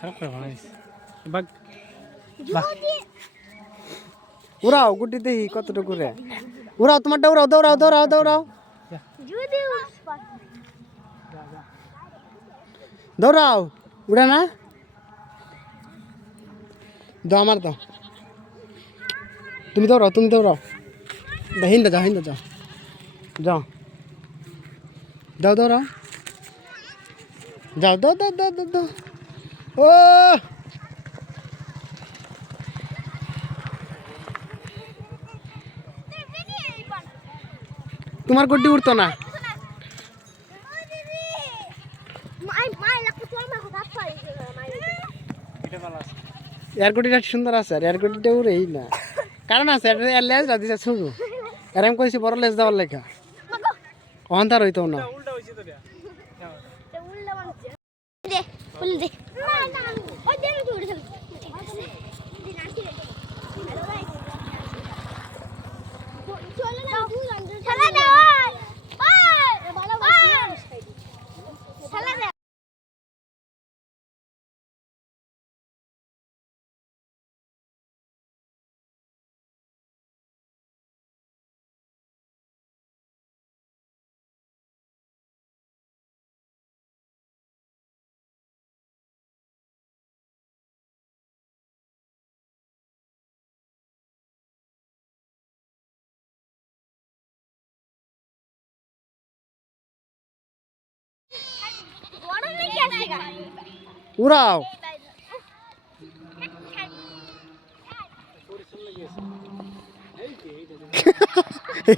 খারাপ করে বানাইছে বাগ উড়াও গুটি দেখি কতটুকু রে উড়াও তোমারটা উড়াও দৌড়াও দৌড়াও দৌড়াও দৌড়াও উড়া না দাও আমার দাও তুমি দৌড়াও হিন্দা যাও যাও দাও দৌড়াও যাও দাও ও তোমার গুড্ডি উঠতো না এয়ার গুডিটা সুন্দর আছে আর এয়ার গুডিটা উড়েই না কারণ আছে এর লেজ দিছে শুরু আর আমি কইছি বড় লেজ দেওয়ার লেখা অন্ধার হইতো না উল্টা হইছে তো উড়াও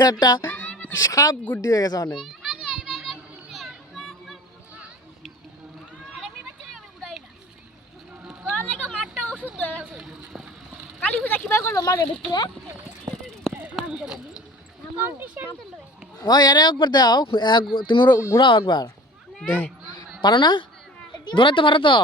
একটা সাপ গুড্ডি হয়ে গেছে অনেক কালী পূজা কিভাবে করলো মাঠের ভিতরে ও আরে একবার দাও তুমি ঘুরাও একবার পারো না দৌড়াইতে পারো তো